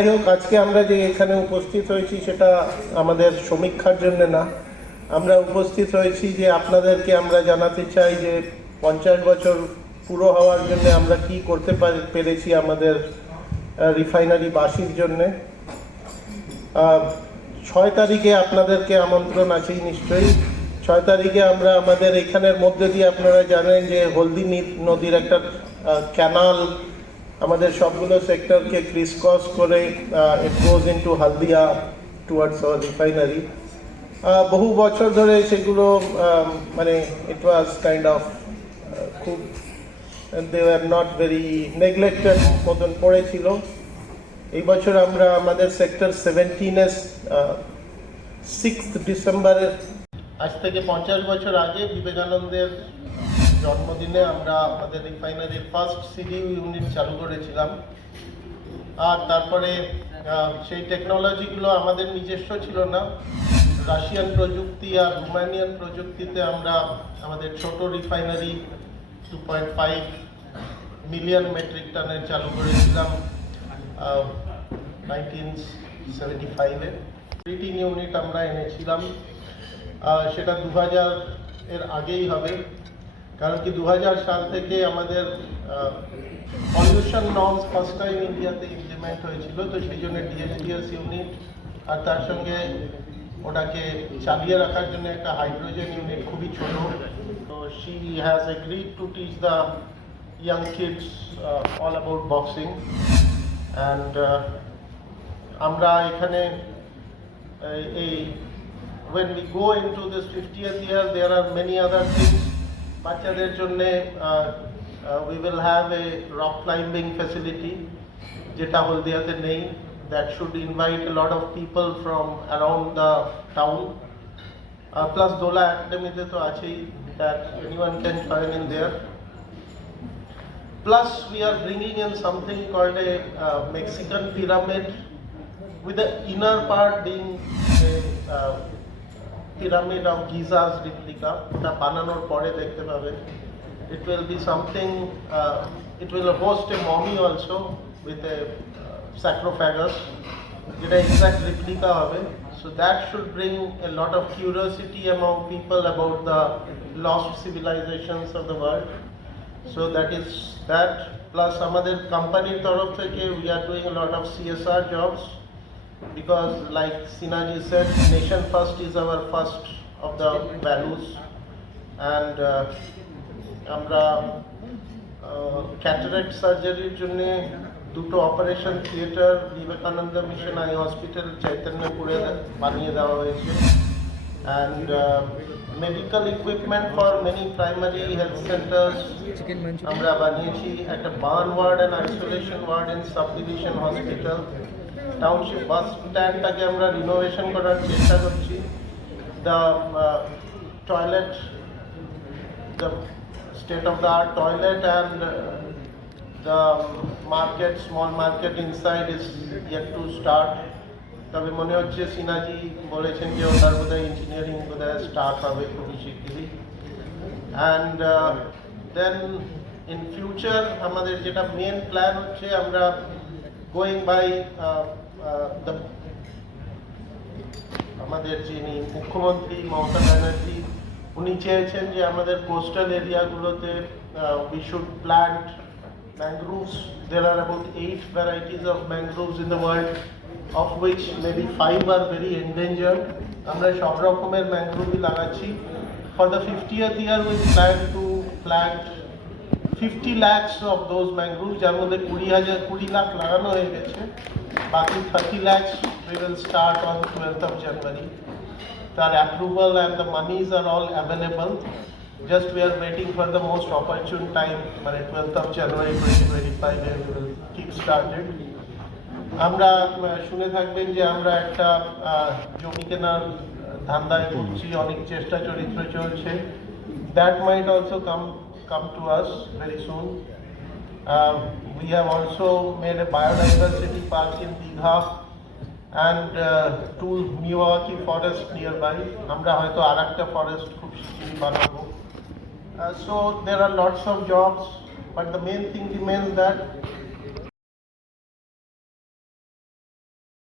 যাই হোক, আজকে আমরা যে এখানে উপস্থিত হয়েছি সেটা আমাদের সমীক্ষার জন্য না। আমরা উপস্থিত হয়েছি যে আপনাদেরকে আমরা জানাতে চাই যে পঞ্চাশ বছর পুরো হওয়ার জন্য আমরা কি করতে পারি, পেরেছি আমাদের রিফাইনারি বাসির জন্যে। ছয় তারিখে আপনাদেরকে আমন্ত্রণ আছেই নিশ্চয়ই। ছয় তারিখে আমরা আমাদের এখানের মধ্যে দিয়ে আপনারা জানেন যে হলদি নদীর একটা ক্যানাল আমাদের সবগুলো সেক্টরকে ক্রিসকস করে it goes into Haldia towards our refinery বহু বছর ধরে সেগুলো মানে ইট ওয়াজ কাইন্ড অফ খুব they are not very neglected মতন পড়েছিল। এই বছর আমরা আমাদের সেক্টর সেভেন্টিনের সিক্স ডিসেম্বরের আজ থেকে পঞ্চাশ বছর আগে বিবেকানন্দের জন্মদিনে আমরা আমাদের রিফাইনারির ফার্স্ট সিডিউ ইউনিট চালু করেছিলাম। আর তারপরে সেই টেকনোলজিগুলো আমাদের নিজস্ব ছিল না। রাশিয়ান প্রযুক্তি আর রোমানিয়ান প্রযুক্তিতে আমরা আমাদের ছোট refinery two point five million metric টনের চালু করেছিলাম নাইনটিন সেভেন্টি ফাইভে প্রিটিং ইউনিট আমরা এনেছিলাম। সেটা দু হাজার এর আগেই হবে। কারণ কি দু হাজার সাল থেকে আমাদের পলিউশন নর্মস ফার্স্ট টাইম ইন্ডিয়াতে ইমপ্লিমেন্ট হয়েছিল, তো সেই জন্য ডিএসডিএস ইউনিট আর তার সঙ্গে ওটাকে চালিয়ে রাখার জন্য একটা হাইড্রোজেন ইউনিট খুবই ছোট। তো she has agreed to teach the young kids all about boxing and আমরা এখানে, এই- এই, when we go into this 50th year, there are many other things বাচ্চাদের জন্য we will have a rock climbing facility যেটা হলদিয়াতে নেই should invite a lot of people from around the town uh, plus দোলা একাডেমিতে তো আছেই that anyone can join in there plus we are bringing in something called a uh, Mexican pyramid with the inner part being a uh, pyramid of Giza's replica ওটা বানানোর পরে দেখতে পাবেন it will be something uh, it will host a mummy also with a uh, sarcophagus যেটা exact replica হবে so that should bring a lot of curiosity among people about the lost civilizations of the world so that is that plus আমাদের কোম্পানির তরফ থেকে we are doing a lot of CSR jobs because like Sinaji said, nation first is our first of the values and uh, আমরা cataract সার্জারির জন্য দুটো operation theatre Vivekananda mission eye hospital চৈতন্যপুরে বানিয়ে দেওয়া হয়েছে and medical equipment for many primary health centres chicken Manchurian আমরা বানিয়েছি একটা burn ward and isolation ward in subdivision hospital township বাস স্ট্যান্ডটাকে আমরা রিনোভেশন করার চেষ্টা করছি the toilet the state of the art toilet and the market small market inside is yet to start তবে মনে হচ্ছে সিনাজি বলেছেন যে ওটার বোধহয় ইঞ্জিনিয়ারিং বোধহয় স্টার্ট হবে খুবই শিগগিরই অ্যান্ড দেন ইন ফিউচার আমাদের যেটা মেন প্ল্যান হচ্ছে আমরা গোয়িং বাই দ্য আমাদের যিনি মুখ্যমন্ত্রী মমতা ব্যানার্জি, উনি চেয়েছেন যে আমাদের কোস্টাল এরিয়াগুলোতে we should plant mangroves there are about eight varieties of mangroves in the world of which maybe five are very endangered আমরা সব রকমের ম্যাংগ্রোভই লাগাচ্ছি। For the fiftieth year we plan to plant fifty lakhs of those mangrove যার মধ্যে কুড়ি হাজার, কুড়ি লাখ লাগানো হয়ে গেছে। বাকি thirty lakhs we will start on twelfth of January তার approval and the monies are all available just we are waiting for the most opportune time মানে twelfth of January twenty twenty ফাইভে উই উইল কিক স্টার্টেড আমরা শুনে থাকবেন যে আমরা একটা জমি কেনার ধান্দায় করছি অনেক চেষ্টা চরিত্র চলছে। That might also come come to us very soon we have also made a biodiversity park in Digha and two Miyawaki forest nearby আমরা হয়তো আর একটা ফরেস্ট খুব শিগগিরই বানাবো Uh, so there are lots of jobs, but the main thing remains that